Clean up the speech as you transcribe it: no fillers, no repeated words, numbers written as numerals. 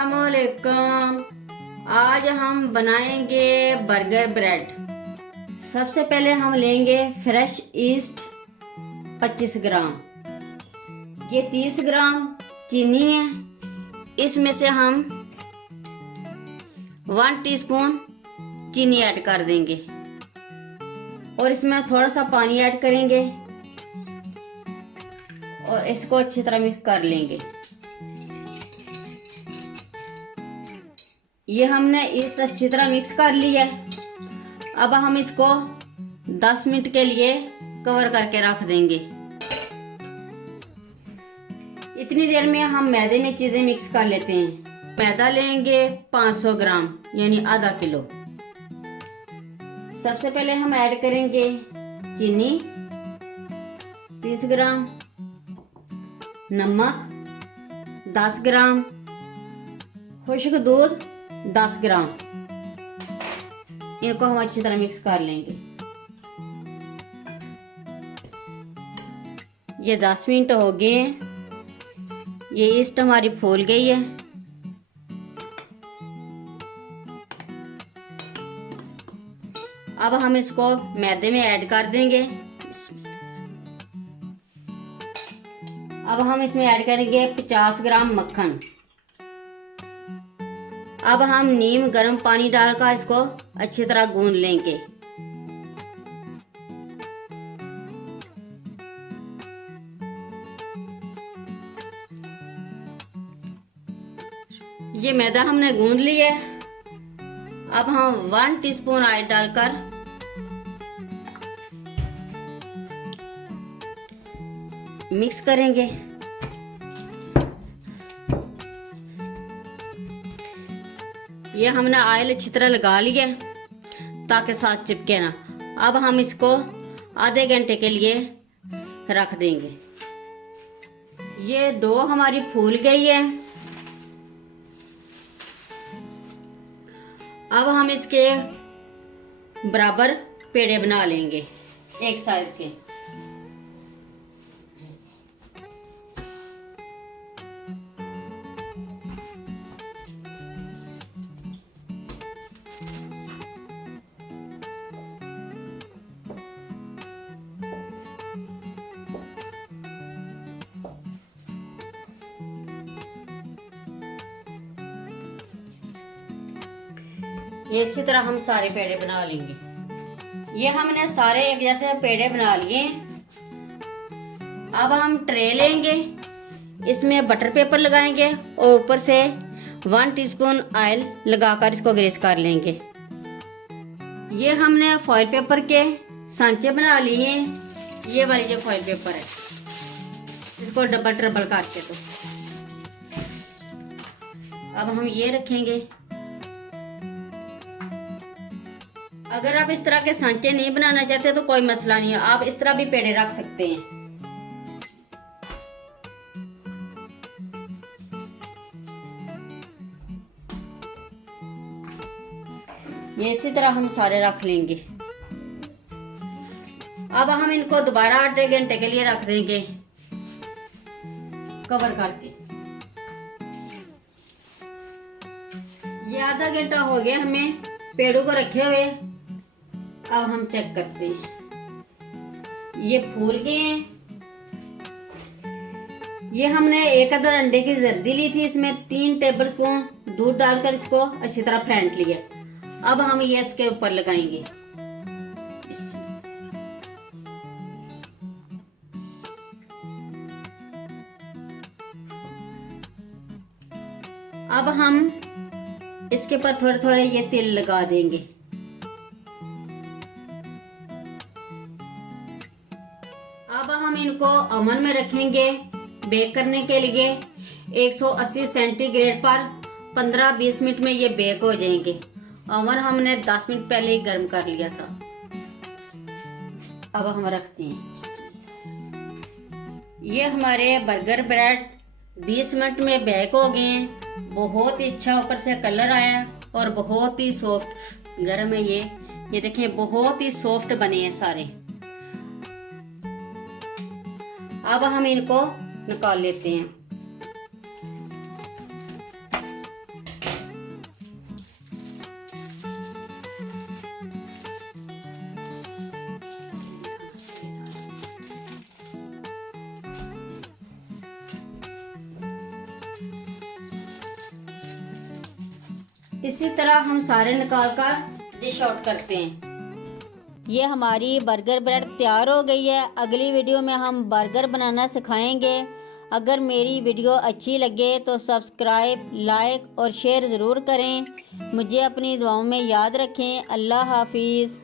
अस्सलामुअलैकुम। आज हम बनाएंगे बर्गर ब्रेड। सबसे पहले हम लेंगे फ्रेश ईस्ट 25 ग्राम, ये 30 ग्राम चीनी है। इसमें से हम 1 टीस्पून चीनी ऐड कर देंगे और इसमें थोड़ा सा पानी ऐड करेंगे और इसको अच्छी तरह मिक्स कर लेंगे। ये हमने इस अच्छी तरह मिक्स कर लिया है। अब हम इसको 10 मिनट के लिए कवर करके रख देंगे। इतनी देर में हम मैदे में चीजें मिक्स कर लेते हैं। मैदा लेंगे 500 ग्राम यानी आधा किलो। सबसे पहले हम ऐड करेंगे चीनी 30 ग्राम, नमक 10 ग्राम, खुश्क दूध 10 ग्राम। इनको हम अच्छी तरह मिक्स कर लेंगे। ये 10 मिनट हो गए हैं। ये ईस्ट हमारी फूल गई है। अब हम इसको मैदे में ऐड कर देंगे। अब हम इसमें ऐड करेंगे 50 ग्राम मक्खन। अब हम नीम गर्म पानी डालकर इसको अच्छी तरह गूंद लेंगे। ये मैदा हमने गूंद लिया है। अब हम 1 टीस्पून ऑयल डालकर मिक्स करेंगे। ये हमने ऑयल अच्छी तरह लगा लिया ताकि साथ चिपके ना। अब हम इसको आधे घंटे के लिए रख देंगे। ये डो हमारी फूल गई है। अब हम इसके बराबर पेड़े बना लेंगे एक साइज के। ये इसी तरह हम सारे पेड़े बना लेंगे। ये हमने सारे एक जैसे पेड़े बना लिए। अब हम ट्रे लेंगे, इसमें बटर पेपर लगाएंगे और ऊपर से 1 टीस्पून ऑयल लगाकर इसको ग्रीस कर लेंगे। ये हमने फॉइल पेपर के सांचे बना लिए। ये वाली जो फॉइल पेपर है इसको डबल ट्रिपल करके तो अब हम ये रखेंगे। अगर आप इस तरह के सांचे नहीं बनाना चाहते तो कोई मसला नहीं है, आप इस तरह भी पेड़े रख सकते हैं। ये इसी तरह हम सारे रख लेंगे। अब हम इनको दोबारा आधे घंटे के लिए रख देंगे कवर करके। ये आधा घंटा हो गया हमें पेड़ों को रखे हुए। अब हम चेक करते हैं। ये फूल गए हैं। ये हमने एक अदर अंडे की जर्दी ली थी, इसमें 3 टेबलस्पून दूध डालकर इसको अच्छी तरह फेंट लिया। अब हम ये इसके ऊपर लगाएंगे। अब हम इसके ऊपर थोड़े थोड़े ये तिल लगा देंगे। अब हम इनको ओवन में रखेंगे बेक करने के लिए। 180 सेंटीग्रेड पर 15-20 मिनट में ये बेक हो जाएंगे। ओवन हमने 10 मिनट पहले ही गर्म कर लिया था। अब हम रखते हैं। ये हमारे बर्गर ब्रेड 20 मिनट में बेक हो गए हैं। बहुत ही अच्छा ऊपर से कलर आया और बहुत ही सॉफ्ट गर्म है। ये देखिए बहुत ही सॉफ्ट बने हैं सारे। अब हम इनको निकाल लेते हैं। इसी तरह हम सारे निकाल कर डिश आउट करते हैं। ये हमारी बर्गर ब्रेड तैयार हो गई है। अगली वीडियो में हम बर्गर बनाना सिखाएंगे। अगर मेरी वीडियो अच्छी लगे तो सब्सक्राइब, लाइक और शेयर ज़रूर करें। मुझे अपनी दुआओं में याद रखें। अल्लाह हाफिज़।